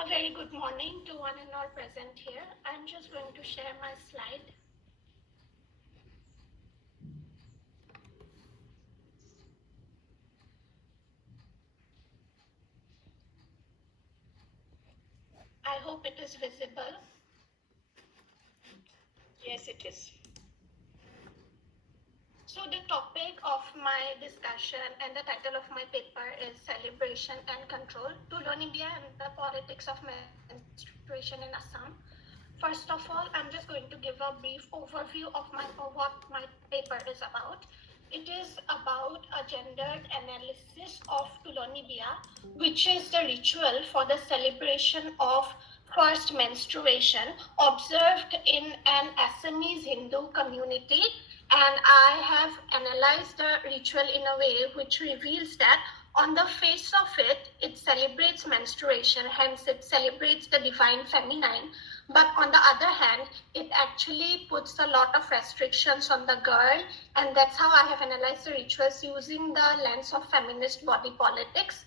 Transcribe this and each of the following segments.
A very good morning to one and all present here. I'm just going to share my slide. I hope it is visible. Yes, it is. So the topic of my discussion and the title of my paper is Celebration and Control, Tuloni, Biya and the Politics of Menstruation in Assam. First of all, I'm just going to give a brief overview of what my paper is about. It is about a gendered analysis of Tuloni Biya, which is the ritual for the celebration of first menstruation observed in an Assamese Hindu community, and I have analyzed the ritual in a way which reveals that on the face of it, it celebrates menstruation, hence it celebrates the divine feminine. But on the other hand, it actually puts a lot of restrictions on the girl, and that's how I have analyzed the rituals using the lens of feminist body politics.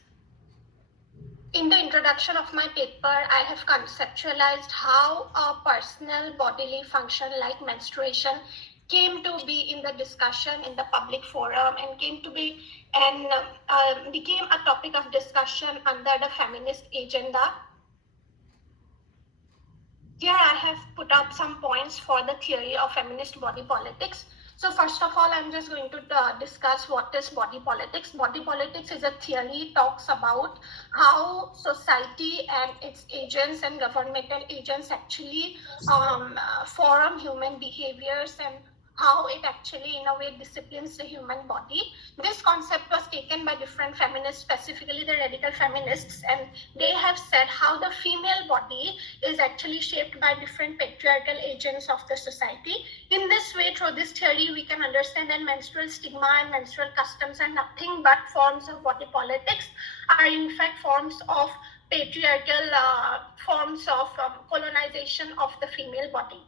In the introduction of my paper, I have conceptualized how a personal bodily function like menstruation came to be in the discussion in the public forum and came to be and became a topic of discussion under the feminist agenda. Here I have put up some points for the theory of feminist body politics. So first of all, I'm just going to discuss what is body politics. Body politics is a theory, talks about how society and its agents and governmental agents actually form human behaviors and how it actually in a way disciplines the human body. This concept was taken by different feminists, specifically the radical feminists, and they have said how the female body is actually shaped by different patriarchal agents of the society. In this way, through this theory, we can understand that menstrual stigma and menstrual customs are nothing but forms of body politics, are in fact forms of patriarchal forms of colonization of the female body.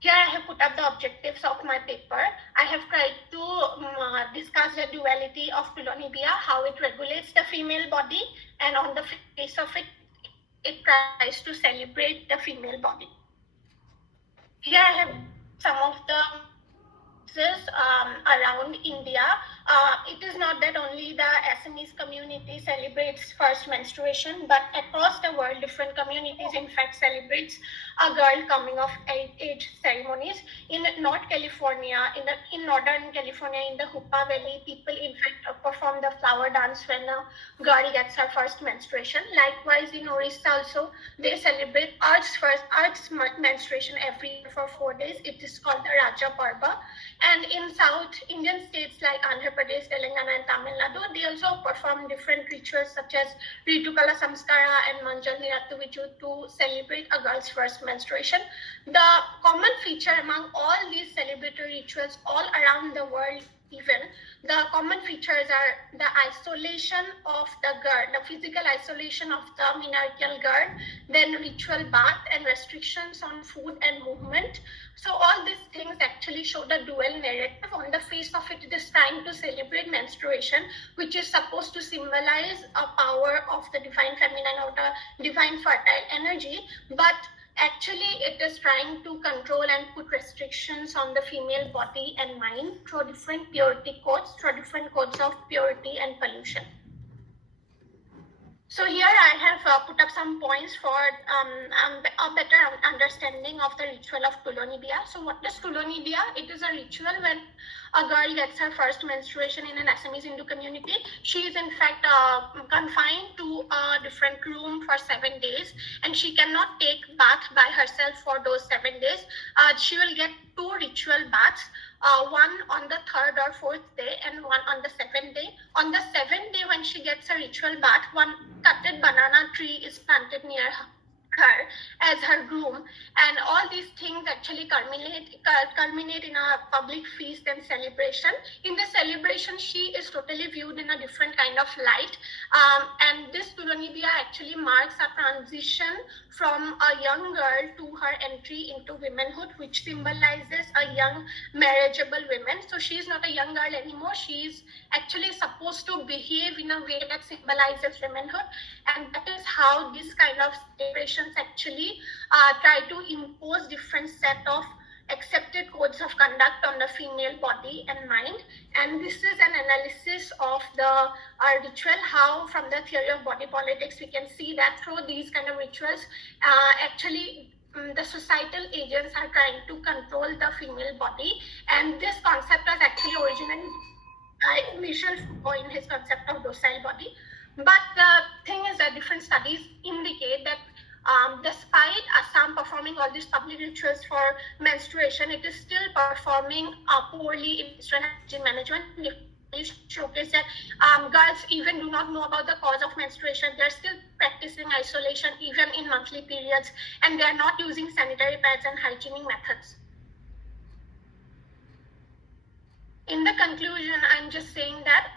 Here I have put up the objectives of my paper. I have tried to discuss the duality of Tuloni Biya, how it regulates the female body, and on the face of it, it tries to celebrate the female body. Here I have some of the around India. It is not that only the Assamese community celebrates first menstruation, but across the world, different communities in fact celebrates a girl coming of age ceremonies. In North California, in Northern California, in the Hoopa Valley, people in fact perform the flower dance when a girl gets her first menstruation. Likewise, in Orissa also, they celebrate Earth's menstruation every year for 4 days. It is called the Raja Parva. And in South Indian states like Andhra Pradesh, Telangana, and Tamil Nadu, they also perform different rituals such as Ritukala Samskara and Manjal Niratuviju to celebrate a girl's first menstruation. The common feature among all these celebratory rituals all around the world, even the common features are the isolation of the girl, the physical isolation of the menarcheal girl, then ritual bath and restrictions on food and movement. So all these things actually show the dual narrative. On the face of it, it is trying to celebrate menstruation, which is supposed to symbolize a power of the divine feminine or the divine fertile energy, but actually it is trying to control and put restrictions on the female body and mind through different purity codes, through different codes of purity and pollution. So here I have put up some points for a better understanding of the ritual of Tuloni Biya. So what is Tuloni Biya? It is a ritual when a girl gets her first menstruation in an Assamese Hindu community. She is in fact confined to a different room for 7 days, and she cannot take bath by herself for those 7 days. She will get 2 ritual baths. One on the 3rd or 4th day and one on the 7th day. On the 7th day, when she gets a ritual bath, one cutted banana tree is planted near her as her groom, and all these things actually culminate in a public feast and celebration. In the celebration, she is totally viewed in a different kind of light, and this Tuloni Biya actually marks a transition from a young girl to her entry into womanhood, which symbolizes a young marriageable woman. So she is not a young girl anymore. She is actually supposed to behave in a way that symbolizes womanhood, and that is how this kind of celebrations actually try to impose different set of accepted codes of conduct on the female body and mind. And this is an analysis of the ritual, how from the theory of body politics we can see that through these kind of rituals actually the societal agents are trying to control the female body. And this concept was actually originally Michel Foucault in his concept of docile body. But the thing is that different studies indicate that despite Assam performing all these public rituals for menstruation, it is still performing poorly in menstrual hygiene management. It showcase that girls even do not know about the cause of menstruation. They're still practicing isolation even in monthly periods, and they're not using sanitary pads and hygienic methods. In the conclusion, I'm just saying that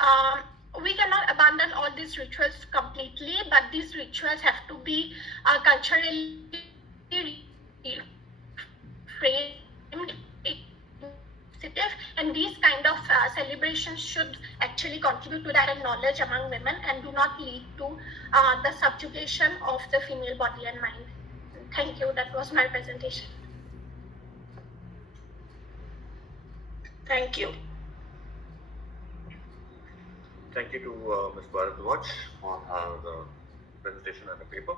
we cannot abandon all these rituals completely, but these rituals have to be culturally framed, and these kind of celebrations should actually contribute to that knowledge among women and do not lead to the subjugation of the female body and mind. Thank you. That was my presentation. Thank you. Thank you to Ms. Bharadwaj on her presentation and the paper.